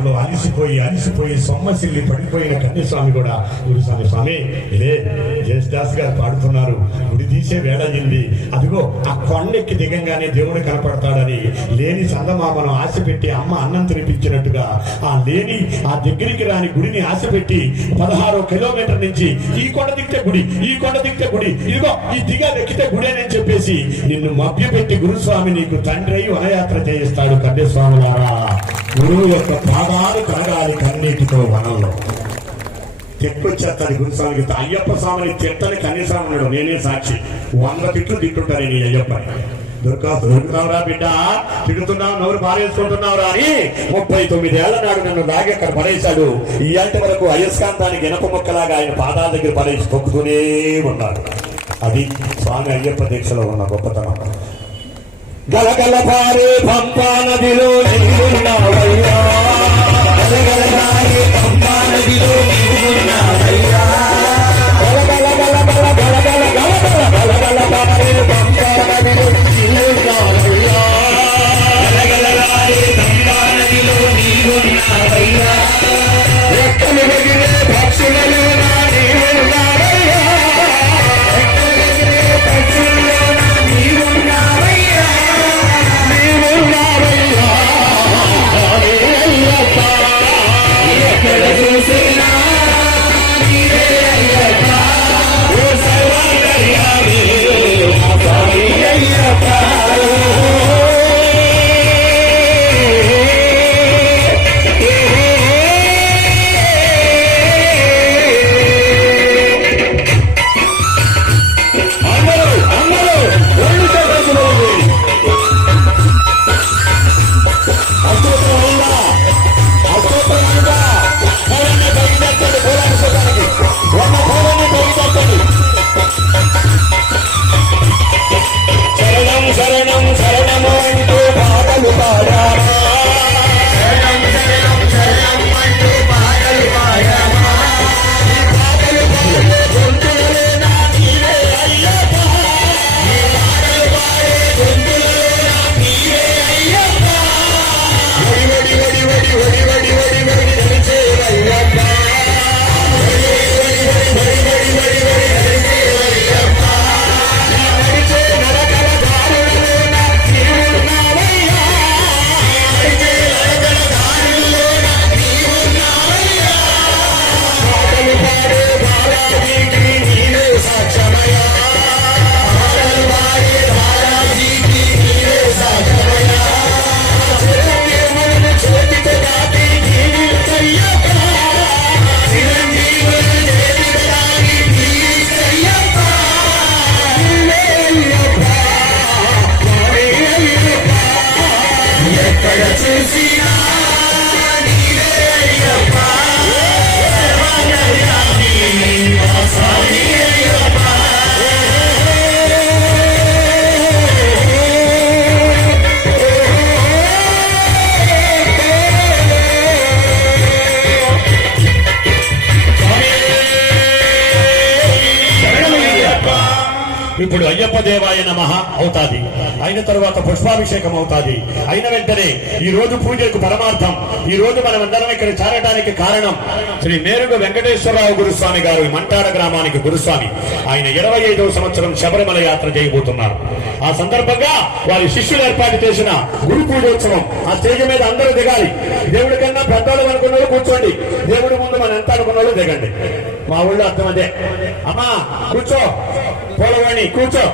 వనయాత్రలో అలిసిపోయి అలిసిపోయి సొమ్మసిల్లి పడిపోయిన కన్యస్వామి కూడా గురుస్వామి స్వామి ఇదే జయదాస్ గారు పాడుతున్నారు. గుడి తీసే వేళయింది అదిగో ఆ కొండెక్కి దిగంగానే దేవుడు కనపడతాడని లేని చందమామను ఆశ పెట్టి అమ్మ అన్నం తినిపించినట్టుగా ఆ లేని ఆ దగ్గరికి రాని గుడిని ఆశ పెట్టి పదహారు కిలోమీటర్ నుంచి ఈ కొండ దిక్తే గుడి ఈ కొండ దిక్తే గుడి ఇదిగో ఈ దిగా ఎక్కితే అని చెప్పేసి నిన్ను మభ్యపెట్టి గురుస్వామి నీకు తండ్రి అయి వనయాత్ర చేయిస్తాడు కన్యస్వామి వారా గురువు యొక్క పాదాలు కడగాలి కన్నీటితో వనంలో తెక్కొచ్చేస్తాడు గురుస్వామికి అయ్యప్ప స్వామిని చెత్తని కనీసం ఉన్నాడు. నేనే సాక్షి. వంద తిట్లు తిట్టుంటాను నీ అయ్యప్ప దొరక దొరుకుతావురా బిడ్డ. తిడుతున్నావు నవ్వురు పారేసుకుంటున్నావురా అని ముప్పై తొమ్మిదేళ్ళ నాడు నన్ను లాగి అక్కడ పడేశాడు. ఈ అంటే వరకు అయస్కాంతానికి ఇనప మొక్కలాగా ఆయన పాదాల దగ్గర పడేసి తొక్కుతూనే ఉన్నాడు అది స్వామి అయ్యప్ప దీక్షలో ఉన్న గొప్పతనం. గలగల పారే పంపా నదిలో నీవున్నావయ్యా గలగల This దయచేసి ఇప్పుడు అయ్యప్ప దేవాయ నమ అవుతాది. అయిన తరువాత పుష్పాభిషేకం అవుతాది. అయిన వెంటనే ఈ రోజు పూజకు పరమార్థం. ఈ రోజు మనం అందరం ఇక్కడ చేరడానికి కారణం శ్రీ నేరుగు వెంకటేశ్వరరావు గురుస్వామి గారు ఈ మంటాడ గ్రామానికి గురుస్వామి. ఆయన ఇరవై ఐదవ సంవత్సరం శబరిమల యాత్ర చేయబోతున్నారు. ఆ సందర్భంగా వారి శిష్యులు ఏర్పాటు చేసిన గురు పూజోత్సవం ఆ స్టేజ్ మీద అందరూ దిగాలి. దేవుడి కన్నా పెద్దవాళ్ళు అనుకున్న కూర్చోండి. దేవుడి ముందు మనం ఎంత అనుకున్న దిగండి. మా ఊళ్ళో అర్థం అదే అమ్మా కూర్చో. పోలవాణి కూర్చో.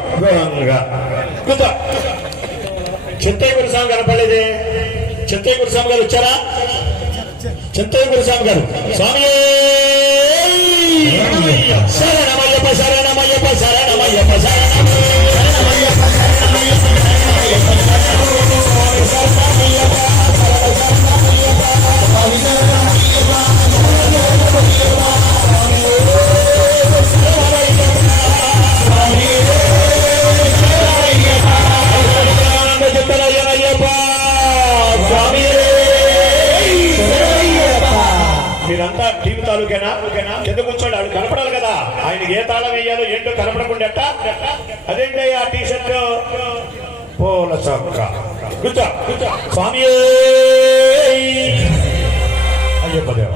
కూర్చో. చింతయ్య గురుస్వామి కనపడలేదే. చింతయ్య గురుస్వామి గారు వచ్చారా? చింతయ్య గురుస్వామి గారు. స్వామి! శరణమయ్యప్ప శరణమయ్యప్ప శరణమయ్యప్ప మీరంతా టీవీ తాలూకేనా? కింద కూర్చోండి ఆడు కనపడాలి కదా. ఆయన ఏ తాళం వేయాలో ఏంటో కనపడకుండా ఎట్టా? అదేంటి ఆ టీ షర్ట్ పూల చొక్క కూర్చో. కూర్చో స్వామి అయ్యప్ప దేవ.